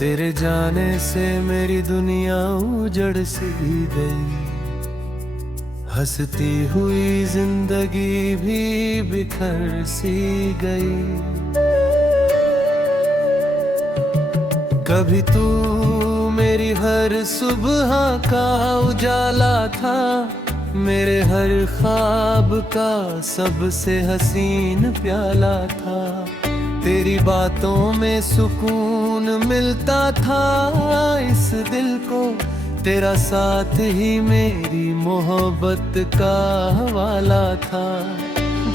तेरे जाने से मेरी दुनिया उजड़ सी गई, हंसती हुई जिंदगी भी बिखर सी गई। कभी तू मेरी हर सुबह का उजाला था, मेरे हर ख्वाब का सबसे हसीन प्याला था। तेरी बातों में सुकून मिलता था इस दिल को, तेरा साथ ही मेरी मोहब्बत का हवाला था।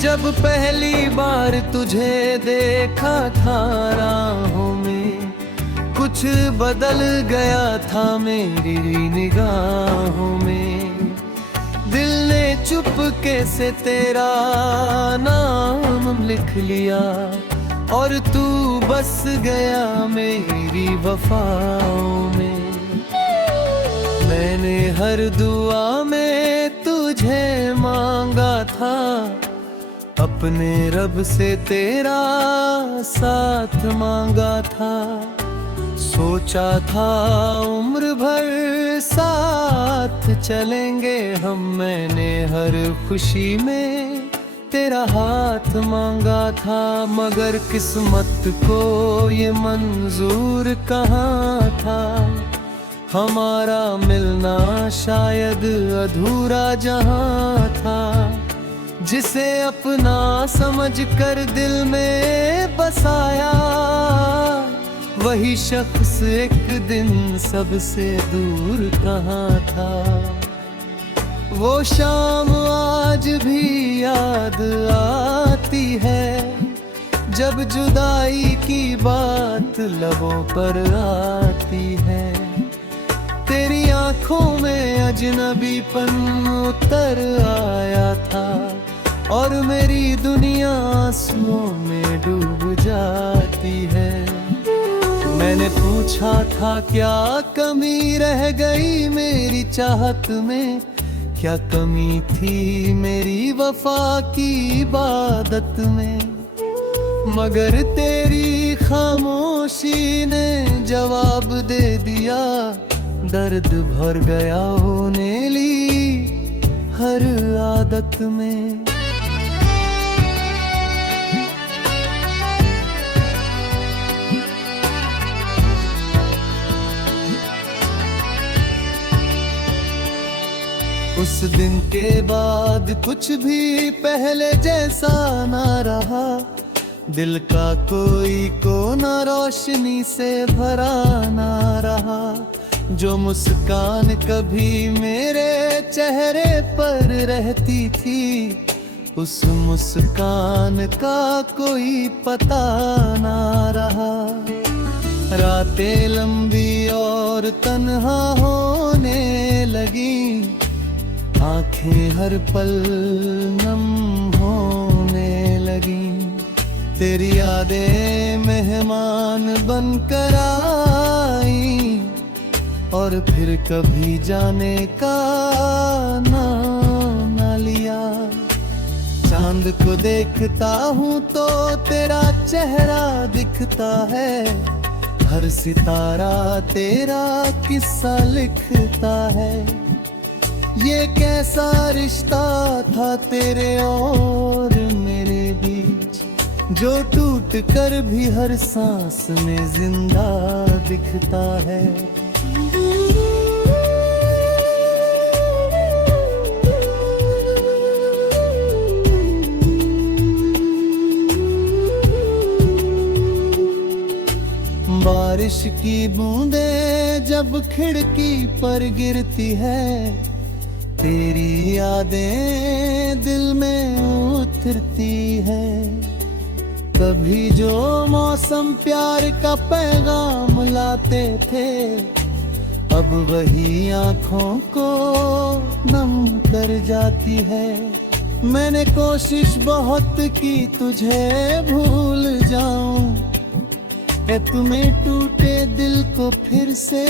जब पहली बार तुझे देखा था राहों में, कुछ बदल गया था मेरी निगाहों में। दिल ने चुपके से तेरा नाम लिख लिया, और तू बस गया मेरी वफाओं में। मैंने हर दुआ में तुझे मांगा था, अपने रब से तेरा साथ मांगा था। सोचा था उम्र भर साथ चलेंगे हम, मैंने हर खुशी में तेरा हाथ मांगा था। मगर किस्मत को ये मंजूर कहाँ था, हमारा मिलना शायद अधूरा जहाँ था। जिसे अपना समझकर दिल में बसाया, वही शख्स एक दिन सबसे दूर कहाँ था। वो शाम आज भी याद आती है, जब जुदाई की बात लबों पर आती है। तेरी आंखों में अजनबीपन उतर आया था, और मेरी दुनिया आंसुओं में डूब जाती है। मैंने पूछा था क्या कमी रह गई मेरी चाहत में, क्या कमी थी मेरी वफा की इबादत में। मगर तेरी खामोशी ने जवाब दे दिया, दर्द भर गया होने ली हर आदत में। उस दिन के बाद कुछ भी पहले जैसा ना रहा, दिल का कोई कोना रोशनी से भरा ना रहा। जो मुस्कान कभी मेरे चेहरे पर रहती थी, उस मुस्कान का कोई पता ना रहा। रातें लंबी और तन्हा होने लगी, आंखें हर पल नम होने लगी। तेरी यादें मेहमान बनकर आई, और फिर कभी जाने का नाम न लिया। चांद को देखता हूँ तो तेरा चेहरा दिखता है, हर सितारा तेरा किस्सा लिखता है। ये कैसा रिश्ता था तेरे और मेरे बीच, जो टूट कर भी हर सांस में जिंदा दिखता है। बारिश की बूंदें जब खिड़की पर गिरती है, तेरी यादें दिल में उतरती है। कभी जो मौसम प्यार का पैगाम लाते थे, अब वही आंखों को नम कर जाती है। मैंने कोशिश बहुत की तुझे भूल जाऊं, तुम्हें टूटे दिल को फिर से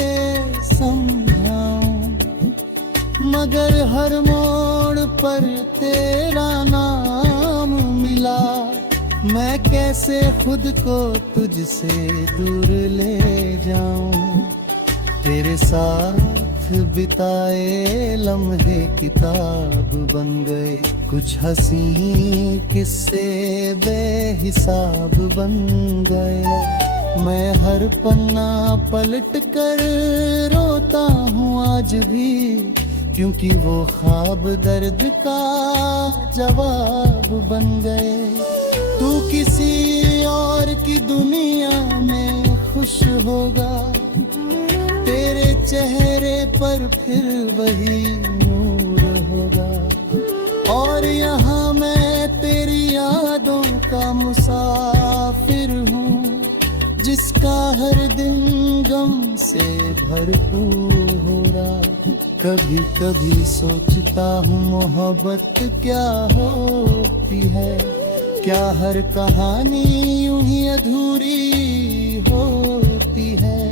समझाऊं। मगर हर मोड़ पर तेरा नाम मिला, मैं कैसे खुद को तुझसे दूर ले जाऊं। तेरे साथ बिताए लम्हे किताब बन गए, कुछ हंसी किस्से बेहिसाब बन गए। मैं हर पन्ना पलट कर रोता हूँ आज भी, क्योंकि वो ख्वाब दर्द का जवाब बन गए। तू किसी और की दुनिया में खुश होगा, तेरे चेहरे पर फिर वही नूर होगा। और यहाँ मैं तेरी यादों का मुसाफिर हूँ, जिसका हर दिन गम से भरपूर हो रहा। कभी कभी सोचता हूँ मोहब्बत क्या होती है, क्या हर कहानी यूं ही अधूरी होती है।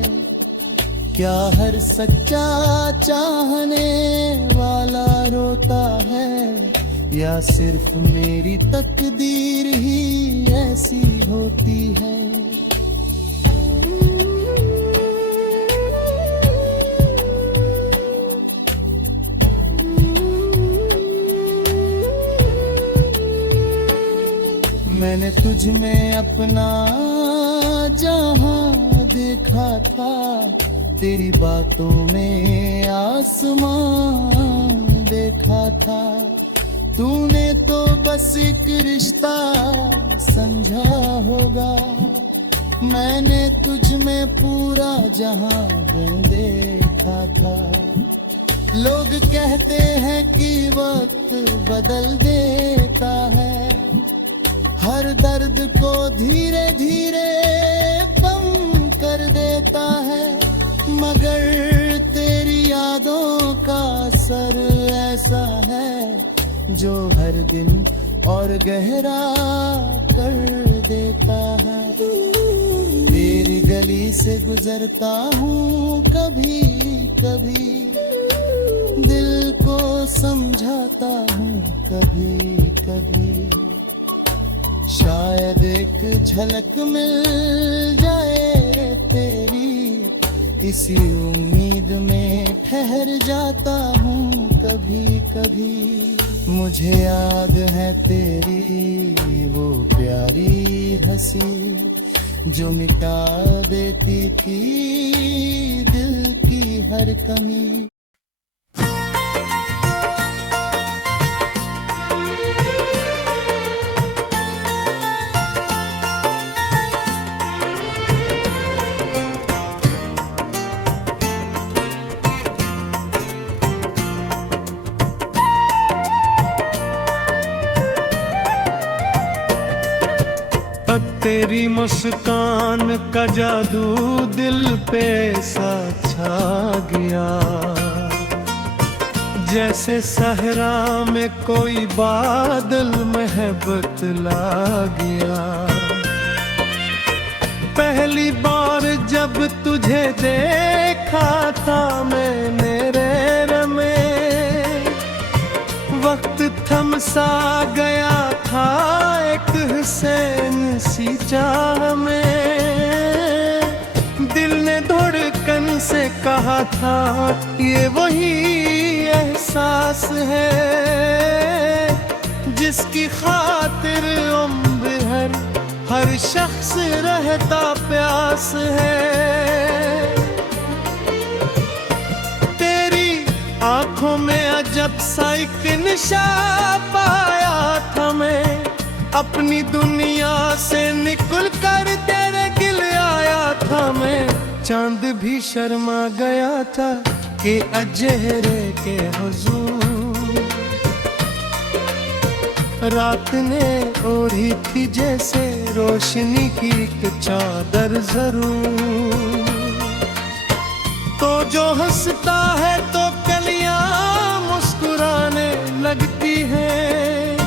क्या हर सच्चा चाहने वाला रोता है, या सिर्फ मेरी तकदीर ही ऐसी होती है। मैंने तुझ में अपना जहां देखा था, तेरी बातों में आसमां देखा था। तूने तो बस एक रिश्ता समझा होगा, मैंने तुझ में पूरा जहां देखा था। लोग कहते हैं कि वक्त बदल देता है, हर दर्द को धीरे धीरे कम कर देता है। मगर तेरी यादों का असर ऐसा है, जो हर दिन और गहरा कर देता है। तेरी गली से गुजरता हूँ कभी कभी, दिल को समझाता हूँ कभी कभी। शायद एक झलक मिल जाए तेरी, इसी उम्मीद में ठहर जाता हूँ कभी कभी। मुझे याद है तेरी वो प्यारी हंसी, जो मिटा देती थी दिल की हर कमी। तेरी मुस्कान का जादू दिल पे सा छा गया, जैसे सहरा में कोई बादल महबत ला गया। पहली बार जब तुझे देखा था मैंने रैन में, वक्त थम सा गया था एक हुसैन सी चाह में। दिल ने धड़कन से कहा था ये वही एहसास है, जिसकी खातिर उम्र हर शख्स रहता प्यास है। तेरी आंखों में अजब सा एक निशा पाया था मैं, अपनी दुनिया से निकल कर तेरे गिल आया था मैं। चांद भी शर्मा गया था कि अजहरे के हुजूर, रात ने ओढ़ी थी जैसे रोशनी की एक चादर जरूर। तो जो हंसता है तो कलियां मुस्कुराने लगती हैं,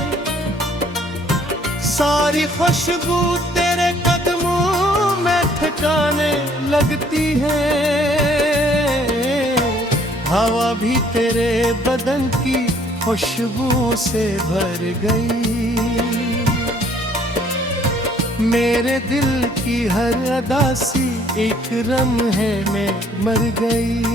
सारी खुशबू तेरे कदमों में ठिकाने लगती है। हवा भी तेरे बदन की खुशबू से भर गई, मेरे दिल की हर अदा सी एक लम्हे में मर गई।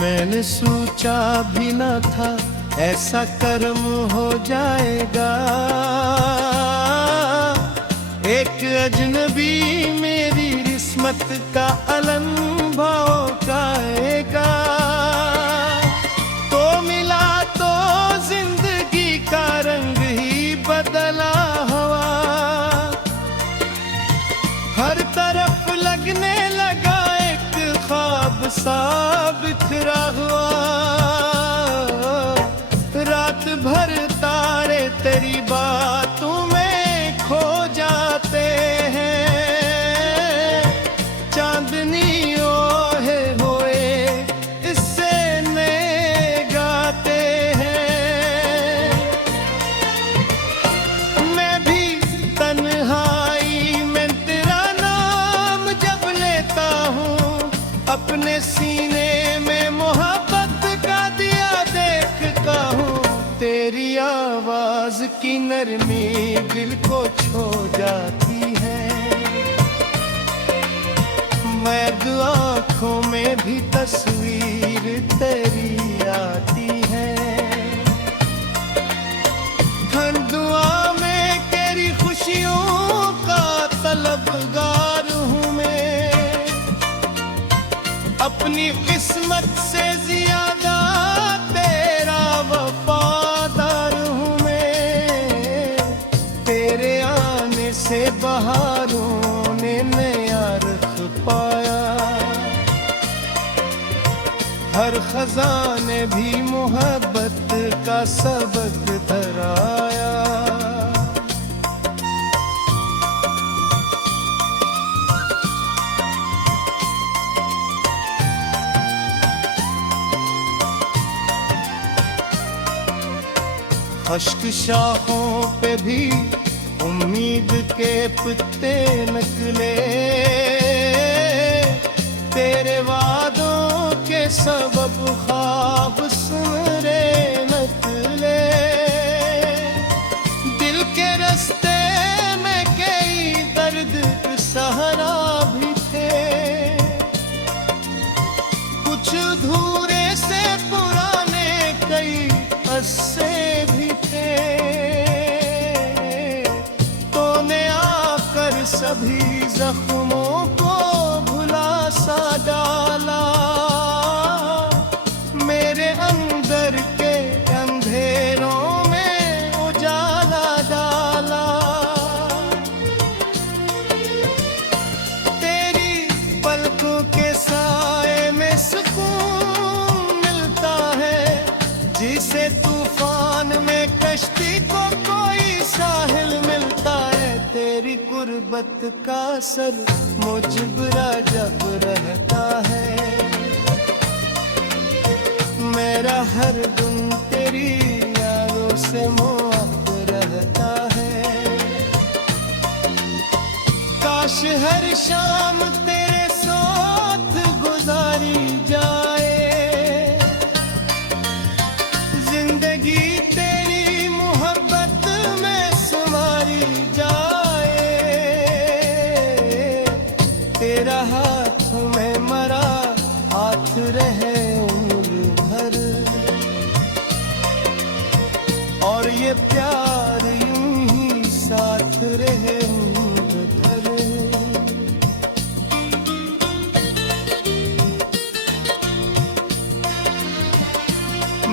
मैंने सोचा भी न था ऐसा कर्म हो जाएगा, एक अजनबी मेरी किस्मत का अलंबा उठाएगा। तो मिला तो जिंदगी का रंग ही बदला हुआ, हर तरफ लगने लगा एक ख्वाब सा बिखरा हुआ। रात भर तारे तेरी बातों में खो जाते हैं, चांदनी ओहे हुए इससे नए गाते हैं। मैं भी तन्हाई में तेरा नाम जब लेता हूँ, अपने सीने में मोहब्बत का दिया देखता हूँ। तेरी आवाज की नरमी दिल को छू जाती है, मैद आँखों में भी तस्वीर तेरी आती है। हर दुआ में तेरी खुशियों का तलबगार हूँ मैं, अपनी किस्मत से ज्यादा तेरा वफादार हूँ मैं। तेरे आने से बहारों ने नया रुख पाया, हर खजाने भी मोहब्बत का सबक धराया। अश्क शाखों पे भी उम्मीद के पत्ते निकले, तेरे वादों के सबब ख्वाब सुनहरे निकले। दिल के रास्ते में कई दर्द सहरा भी थे, कुछ अधूरे से पुराने कई अस्से भी थे। तूने आकर सभी जख्मों को भुला सा डाला, मेरे अंदर के अंधेरों में उजाला डाला। तेरी पलकों के साए में सुकून मिलता है, जिसे तूफान में कश्ती को कोई साहिल मिलता है। तेरी गुर्बत का असर मुजबरा जब रहता है, मेरा हर दिन तेरी यादों से मुआफ रहता है। काश हर शाम तेरे साथ गुजारी जाए, जिंदगी तेरी मोहब्बत में संवारी जाए। तेरा हाथ में मरा हाथ रहे उम्र भर, और ये प्यार यूं ही साथ रहे उम्र भर।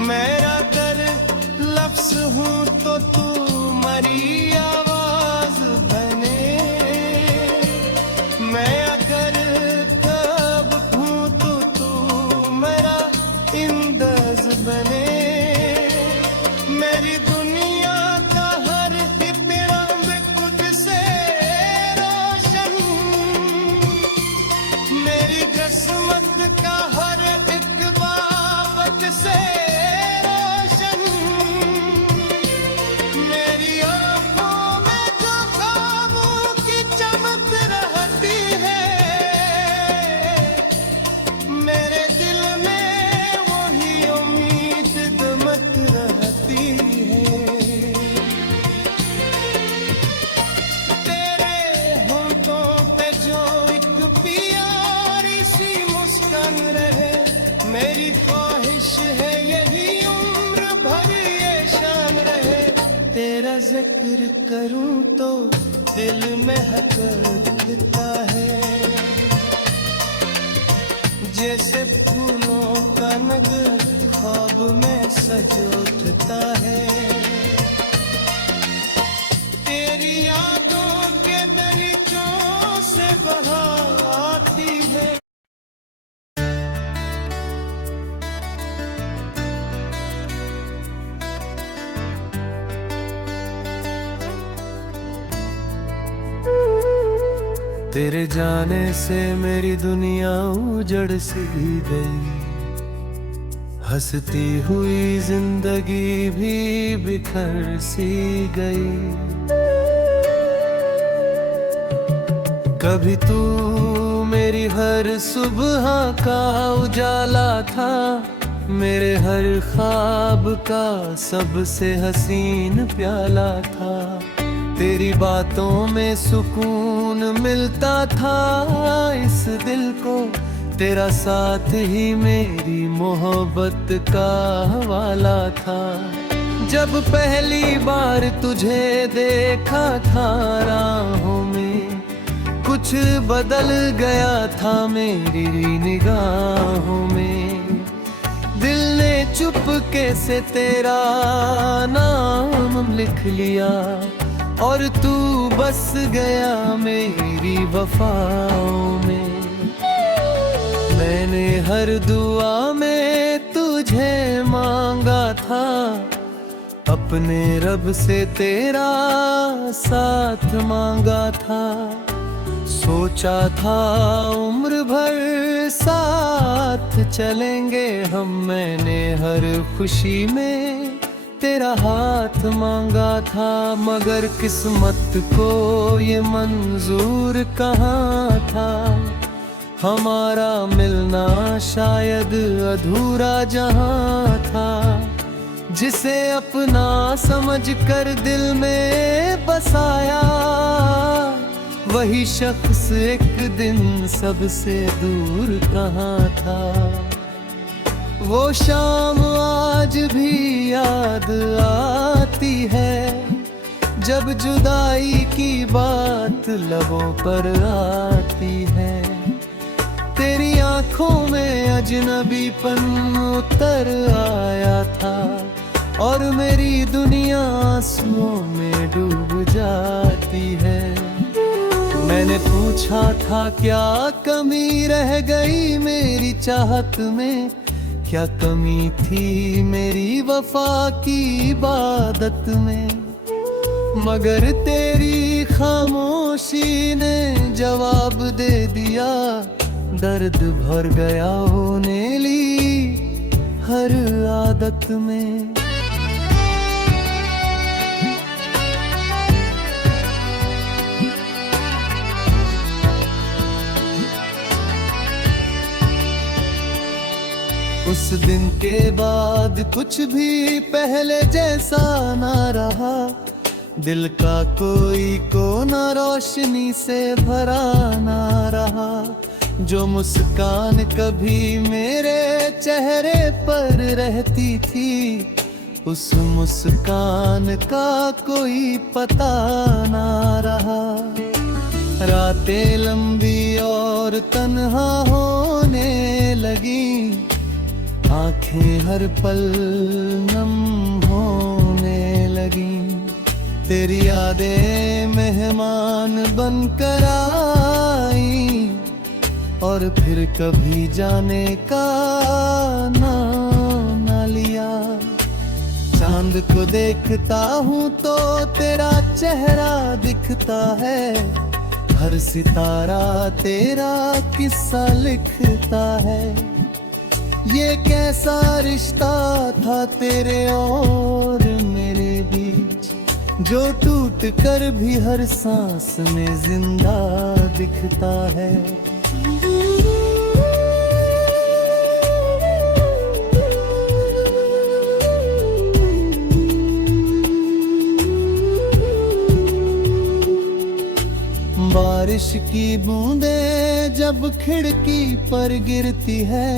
मेरा कर लफ्ज़ हूँ तो तू मरी आवाज बने, मैं अगर कब हूँ तो तू मेरा इंदज़ बने। मेरी दुनिया का हर इतराम खुद से रोशन, मेरी किस्मत का हर एक बाबत से रोशन। मेरी ख्वाहिश है यही उम्र भर ये शान रहे, तेरा जिक्र करूं तो दिल में हकता है, जैसे फूलों का नग ख्वाब में सजोता है, तेरी यादों के दरीचों से बहार आती है। तेरे जाने से मेरी दुनिया उजड़ सी गई, हंसती हुई जिंदगी भी बिखर सी गई। कभी तू मेरी हर सुबह का उजाला था, मेरे हर ख्वाब का सबसे हसीन प्याला था, तेरी बातों में सुकून मिलता था इस दिल को, तेरा साथ ही मेरी मोहब्बत का हवाला था। जब पहली बार तुझे देखा था राहों में, कुछ बदल गया था मेरी निगाहों में, दिल ने चुपके से तेरा नाम लिख लिया और तू बस गया मेरी वफाओं में। मैंने हर दुआ में तुझे मांगा था, अपने रब से तेरा साथ मांगा था, सोचा था उम्र भर साथ चलेंगे हम, मैंने हर खुशी में तेरा हाथ मांगा था, मगर किस्मत को ये मंजूर कहाँ था, हमारा मिलना शायद अधूरा जहाँ था, जिसे अपना समझकर दिल में बसाया, वही शख्स एक दिन सबसे दूर कहाँ था। वो शाम आज भी याद आती है, जब जुदाई की बात लबों पर आती है, तेरी आंखों में अजनबीपन उतर आया था, और मेरी दुनिया आंसुओं में डूब जाती है। मैंने पूछा था क्या कमी रह गई मेरी चाहत में, क्या कमी थी मेरी वफा की इबादत में, मगर तेरी खामोशी ने जवाब दे दिया, दर्द भर गया होने ली हर आदत में। उस दिन के बाद कुछ भी पहले जैसा ना रहा, दिल का कोई कोना रोशनी से भरा ना रहा, जो मुस्कान कभी मेरे चेहरे पर रहती थी, उस मुस्कान का कोई पता ना रहा। रातें लंबी और तन्हा होने लगी, आंखें हर पल नम होने लगी, तेरी यादें मेहमान बनकर आई, और फिर कभी जाने का नाम न लिया। चांद को देखता हूँ तो तेरा चेहरा दिखता है, हर सितारा तेरा किस्सा लिखता है। ये कैसा रिश्ता था तेरे और मेरे बीच, जो टूट कर भी हर सांस में जिंदा दिखता है। बारिश की बूंदें जब खिड़की पर गिरती है,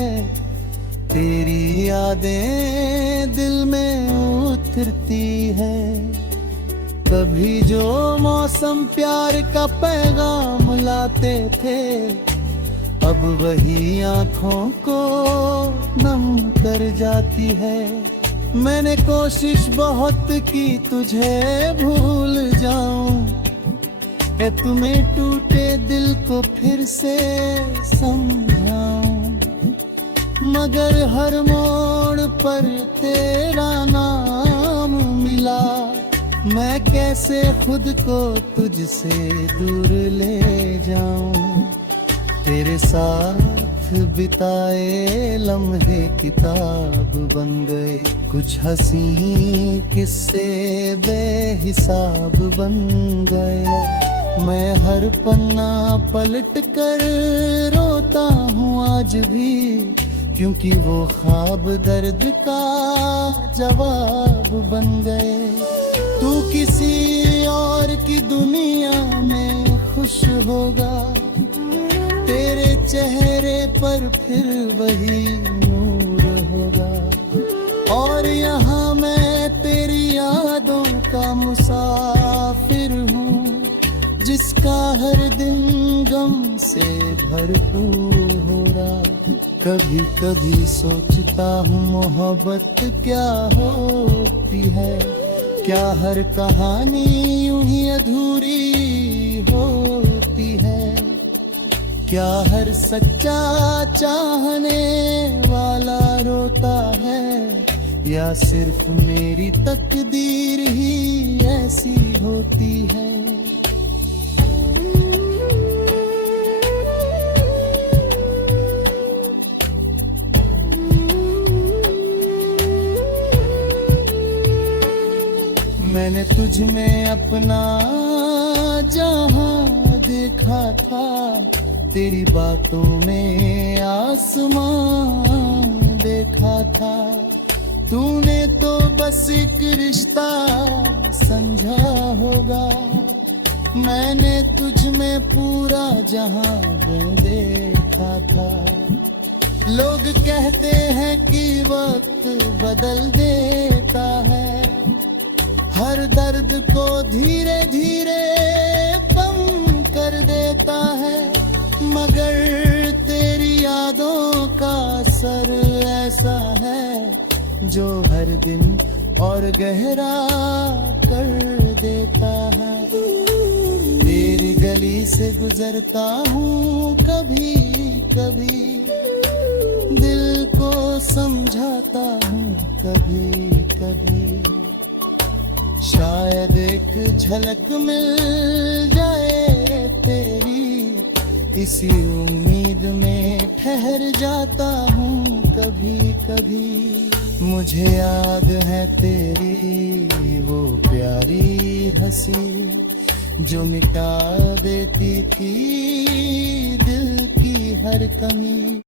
तेरी यादें दिल में उतरती है। कभी जो मौसम प्यार का पैगाम लाते थे, अब वही आंखों को नम कर जाती है। मैंने कोशिश बहुत की तुझे भूल जाऊं, मैं तुम्हें टूटे दिल को फिर से समझाऊं, मगर हर मोड़ पर तेरा नाम मिला। मैं कैसे खुद को तुझसे दूर ले जाऊं। तेरे साथ बिताए लम्हे किताब बन गए, कुछ हंसी किस्से बेहिसाब बन गए। मैं हर पन्ना पलट कर रोता हूँ आज भी, क्योंकि वो ख्वाब दर्द का जवाब बन गए। तू किसी और की दुनिया में खुश होगा, तेरे चेहरे पर फिर वही नूर होगा, और यहाँ मैं तेरी यादों का मुसाफिर हूँ, जिसका हर दिन गम से भरपूर हो रहा। कभी कभी सोचता हूँ मोहब्बत क्या होती है, क्या हर कहानी यूं ही अधूरी होती है, क्या हर सच्चा चाहने वाला रोता है, या सिर्फ मेरी तकदीर ही ऐसी होती है। मैंने तुझ में अपना जहां देखा था, तेरी बातों में आसमां देखा था। तूने तो बस एक रिश्ता समझा होगा, मैंने तुझ में पूरा जहां देखा था। लोग कहते हैं कि वक्त बदल देता है, हर दर्द को धीरे धीरे कम कर देता है, मगर तेरी यादों का असर ऐसा है जो हर दिन और गहरा कर देता है। तेरी गली से गुजरता हूँ कभी कभी, दिल को समझाता हूँ कभी कभी, शायद एक झलक मिल जाए तेरी, इसी उम्मीद में ठहर जाता हूँ कभी कभी। मुझे याद है तेरी वो प्यारी हंसी, जो मिटा देती थी दिल की हर कमी।